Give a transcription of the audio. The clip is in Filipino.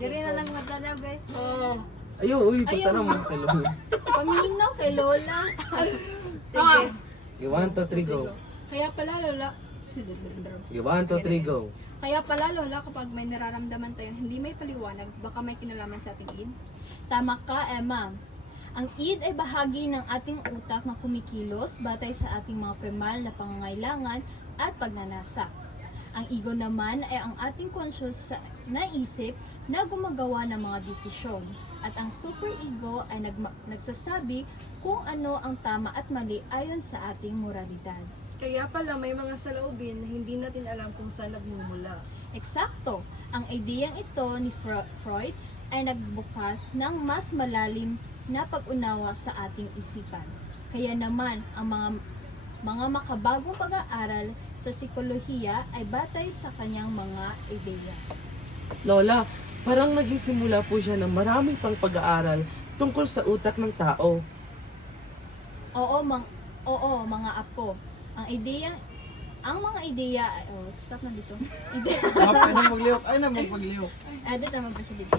Diri na lang matanaw guys. Oo. Ayo, uy, pagtanong mo kay Lola. Paminaw kay Lola. Sige. Okay, 1, 2, 3, go. Kaya pala Lola, Okay, 1, 2, 3, go. kaya pala Lola, kapag may nararamdaman tayo, hindi may paliwanag, baka may kinalaman sa ating id. Tama ka, Emma. Ang id ay bahagi ng ating utak na kumikilos batay sa ating mga primal na pangangailangan at pagnanasa. Ang ego naman ay ang ating conscious na isip na gumagawa ng mga desisyon. At ang superego ay nagsasabi kung ano ang tama at mali ayon sa ating moralidad. Kaya pala may mga saloobin na hindi natin alam kung saan nagmumula. Eksakto! Ang ideyang ito ni Freud ay nagbukas ng mas malalim na pag-unawa sa ating isipan. Kaya naman, ang mga makabagong pag-aaral sa psikolohiya ay batay sa kanyang mga ideya. Lola, parang naging simula po siya ng maraming pang pag-aaral tungkol sa utak ng tao. Oo, mga apo. Ang mga ideya, stop na dito. Pwede maglihok. Ay na, maglihok. Edit naman pa siya dito.